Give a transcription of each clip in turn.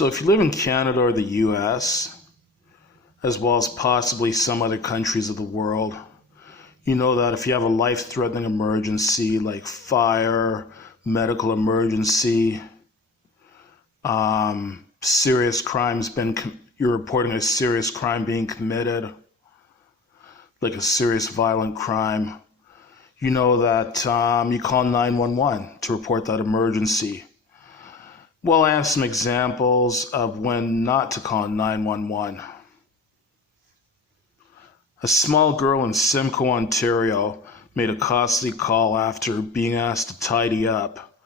So if you live in Canada or the US, as well as possibly some other countries of the world, you know that if you have a life-threatening emergency like fire, medical emergency, serious crimes you're reporting a serious crime being committed, like a serious violent crime, you know that you call 911 to report that emergency. Well, I have some examples of when not to call 911. A small girl in Simcoe, Ontario made a costly call after being asked to tidy up.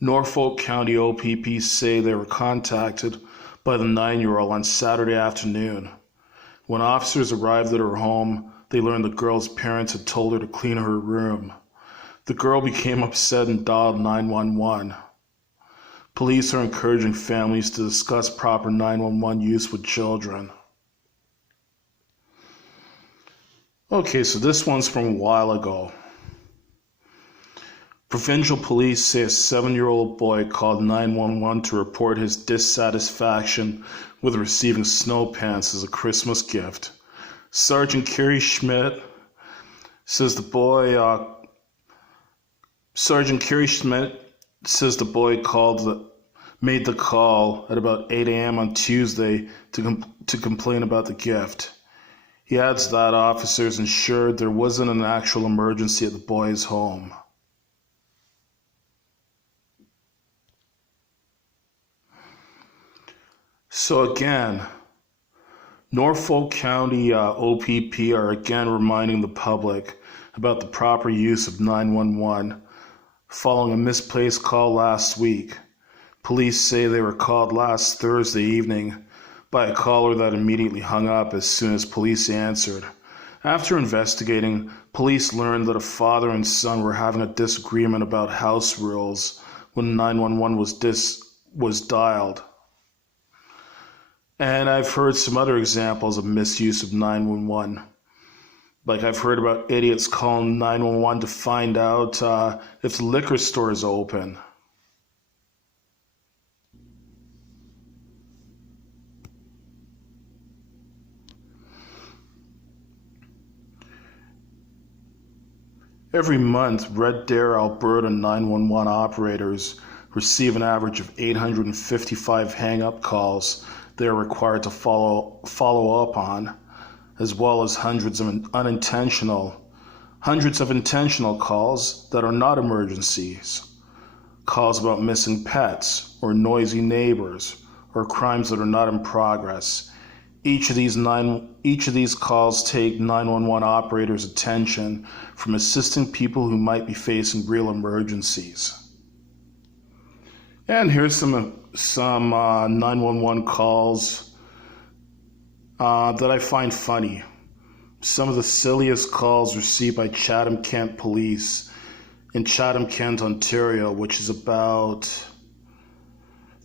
Norfolk County OPP say they were contacted by the 9-year-old on Saturday afternoon. When officers arrived at her home, they learned the girl's parents had told her to clean her room. The girl became upset and dialed 911. Police are encouraging families to discuss proper 911 use with children. Okay, so this one's from a while ago. Provincial police say a 7-year-old boy called 911 to report his dissatisfaction with receiving snow pants as a Christmas gift. Sergeant Kerry Schmidt says the boy made the call at about 8 a.m. on Tuesday to complain about the gift. He adds that officers ensured there wasn't an actual emergency at the boy's home. So again, Norfolk County OPP are again reminding the public about the proper use of 911 following a misplaced call last week. Police say they were called last Thursday evening by a caller that immediately hung up as soon as police answered. After investigating, police learned that a father and son were having a disagreement about house rules when 911 was dialed. And I've heard some other examples of misuse of 911. Like I've heard about idiots calling 911 to find out if the liquor store is open. Every month, Red Deer, Alberta 911 operators receive an average of 855 hang-up calls they are required to follow up on, as well as hundreds of intentional calls that are not emergencies, calls about missing pets or noisy neighbors or crimes that are not in progress. Each of these calls take 911 operators' attention from assisting people who might be facing real emergencies. And here's some 911 calls that I find funny. Some of the silliest calls received by Chatham-Kent Police in Chatham-Kent, Ontario, which is about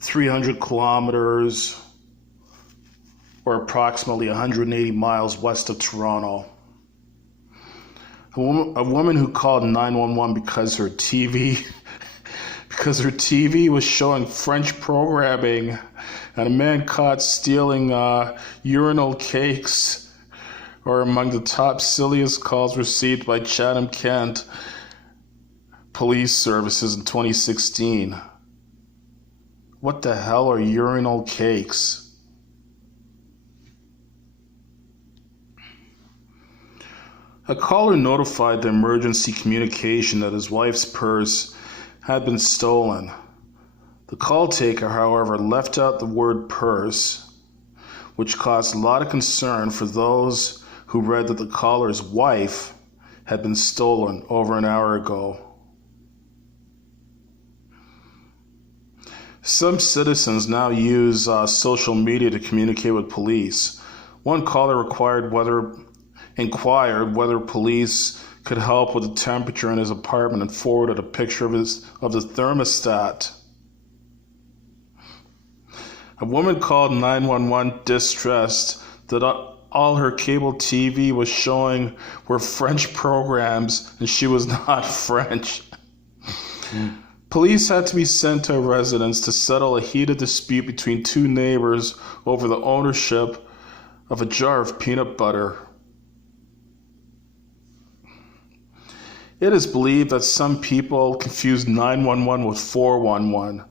300 kilometers or approximately 180 miles west of Toronto. A woman who called 911 because her TV was showing French programming, and a man caught stealing urinal cakes are among the top silliest calls received by Chatham-Kent Police Services in 2016. What the hell are urinal cakes? A caller notified the emergency communication that his wife's purse had been stolen. The call taker, however, left out the word purse, which caused a lot of concern for those who read that the caller's wife had been stolen over an hour ago. Some citizens now use social media to communicate with police. One caller inquired whether police could help with the temperature in his apartment and forwarded a picture of the thermostat. A woman called 911 distressed that all her cable TV was showing were French programs and she was not French. Police had to be sent to a residence to settle a heated dispute between two neighbors over the ownership of a jar of peanut butter. It is believed that some people confused 911 with 411.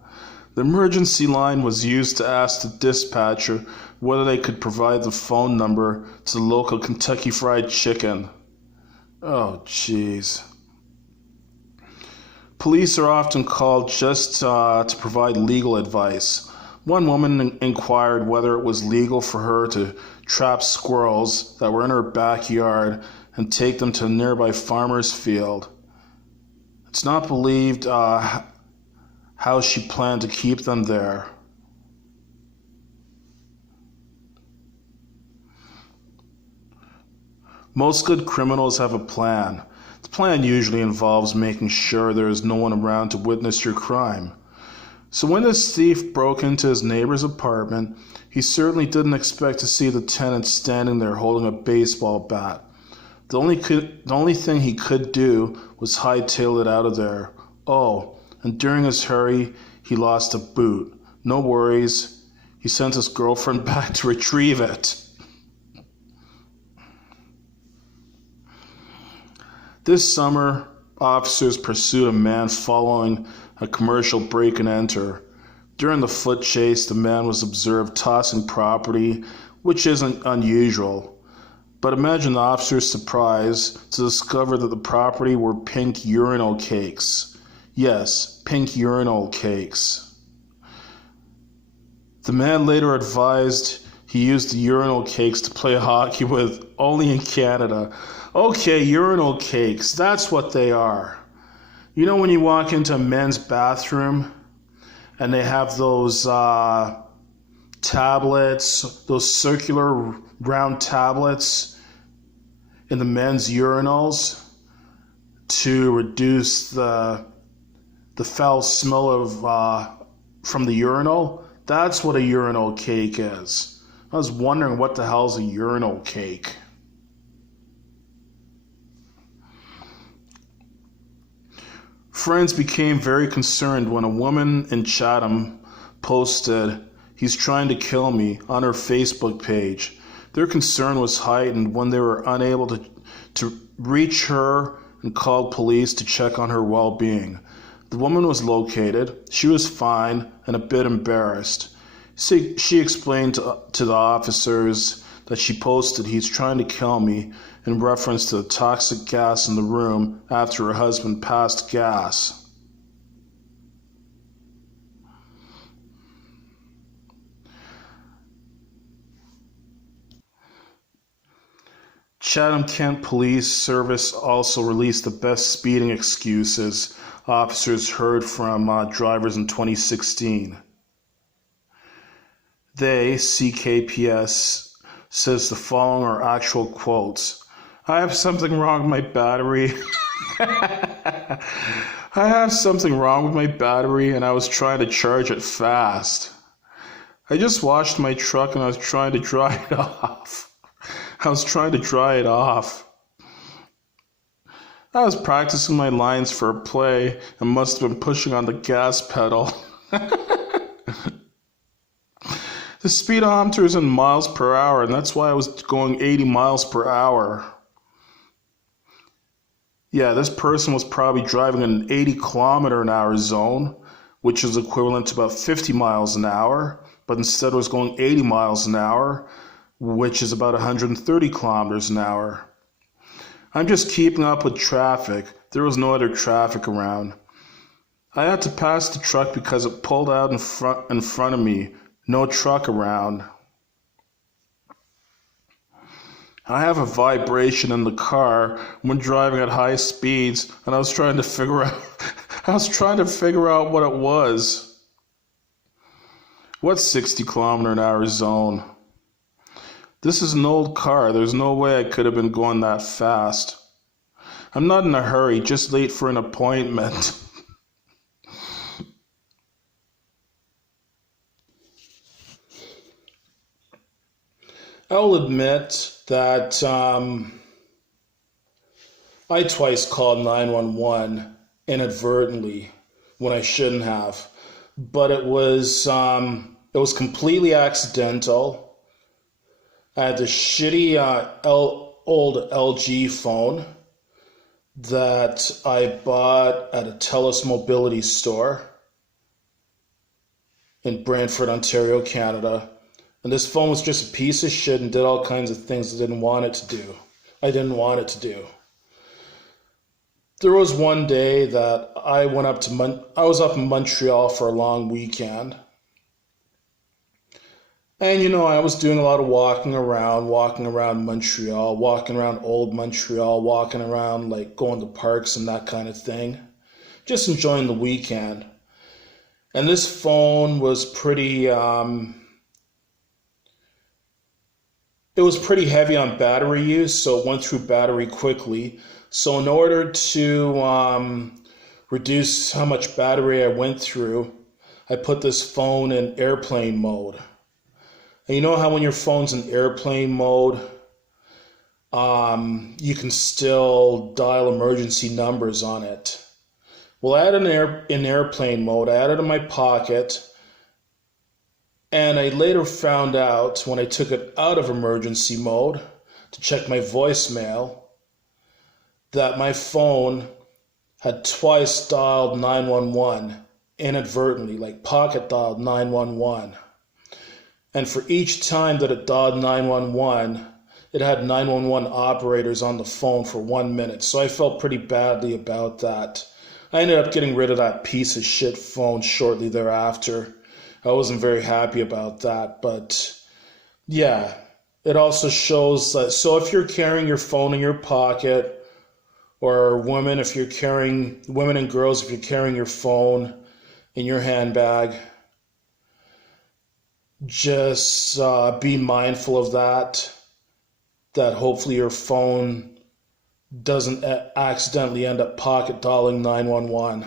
The emergency line was used to ask the dispatcher whether they could provide the phone number to the local Kentucky Fried Chicken. Oh, jeez. Police are often called just to provide legal advice. One woman inquired whether it was legal for her to trap squirrels that were in her backyard and take them to a nearby farmer's field. It's not believed how she planned to keep them there. Most good criminals have a plan. The plan usually involves making sure there is no one around to witness your crime. So when this thief broke into his neighbor's apartment, he certainly didn't expect to see the tenant standing there holding a baseball bat. The only thing he could do was hightail it out of there. Oh, and during his hurry, he lost a boot. No worries. He sent his girlfriend back to retrieve it. This summer, officers pursued a man following a commercial break and enter. During the foot chase, the man was observed tossing property, which isn't unusual. But imagine the officer's surprise to discover that the property were pink urinal cakes. Yes, pink urinal cakes. The man later advised he used the urinal cakes to play hockey with only in Canada. Okay, urinal cakes, that's what they are. You know when you walk into a men's bathroom and they have those tablets, those circular round tablets in the men's urinals to reduce the foul smell of from the urinal? That's what a urinal cake is. I was wondering what the hell is a urinal cake. Friends became very concerned when a woman in Chatham posted, "He's trying to kill me," on her Facebook page. Their concern was heightened when they were unable to reach her and called police to check on her well-being. The woman was located. She was fine and a bit embarrassed. She explained to the officers that she posted, "He's trying to kill me," in reference to the toxic gas in the room after her husband passed gas. Chatham Kent Police Service also released the best speeding excuses officers heard from drivers in 2016. They, CKPS, says the following are actual quotes. "I have something wrong with my battery." "I have something wrong with my battery and I was trying to charge it fast. I just washed my truck and I was trying to dry it off. I was practicing my lines for a play and must have been pushing on the gas pedal." The speedometer is in miles per hour, and that's why I was going 80 miles per hour. Yeah, this person was probably driving in an 80-kilometer-an-hour zone, which is equivalent to about 50 miles an hour, but instead was going 80 miles an hour, which is about 130 kilometers an hour. I'm just keeping up with traffic. There was no other traffic around. I had to pass the truck because it pulled out in front of me. No truck around. I have a vibration in the car when driving at high speeds, and I was trying to figure out what it was. What's 60-kilometer-an-hour zone? This is an old car. There's no way I could have been going that fast. I'm not in a hurry, just late for an appointment. I'll admit that I twice called 911 inadvertently when I shouldn't have. But it was completely accidental. I had this shitty old LG phone that I bought at a TELUS mobility store in Brantford, Ontario, Canada. And this phone was just a piece of shit and did all kinds of things I didn't want it to do. There was one day that I was up in Montreal for a long weekend. And I was doing a lot of walking around Montreal, walking around old Montreal, walking around, like going to parks and that kind of thing. Just enjoying the weekend. And this phone was pretty it was pretty heavy on battery use, so it went through battery quickly. So in order to reduce how much battery I went through, I put this phone in airplane mode. And you know how when your phone's in airplane mode, you can still dial emergency numbers on it. Well, I had it in airplane mode. I had it in my pocket. And I later found out when I took it out of emergency mode to check my voicemail that my phone had twice dialed 911 inadvertently, like pocket dialed 911. And for each time that it dialed 911, it had 911 operators on the phone for 1 minute. So I felt pretty badly about that. I ended up getting rid of that piece of shit phone shortly thereafter. I wasn't very happy about that, but yeah, it also shows that, so if you're carrying your phone in your pocket, or women and girls, if you're carrying your phone in your handbag, just be mindful of that hopefully your phone doesn't accidentally end up pocket dialing 911.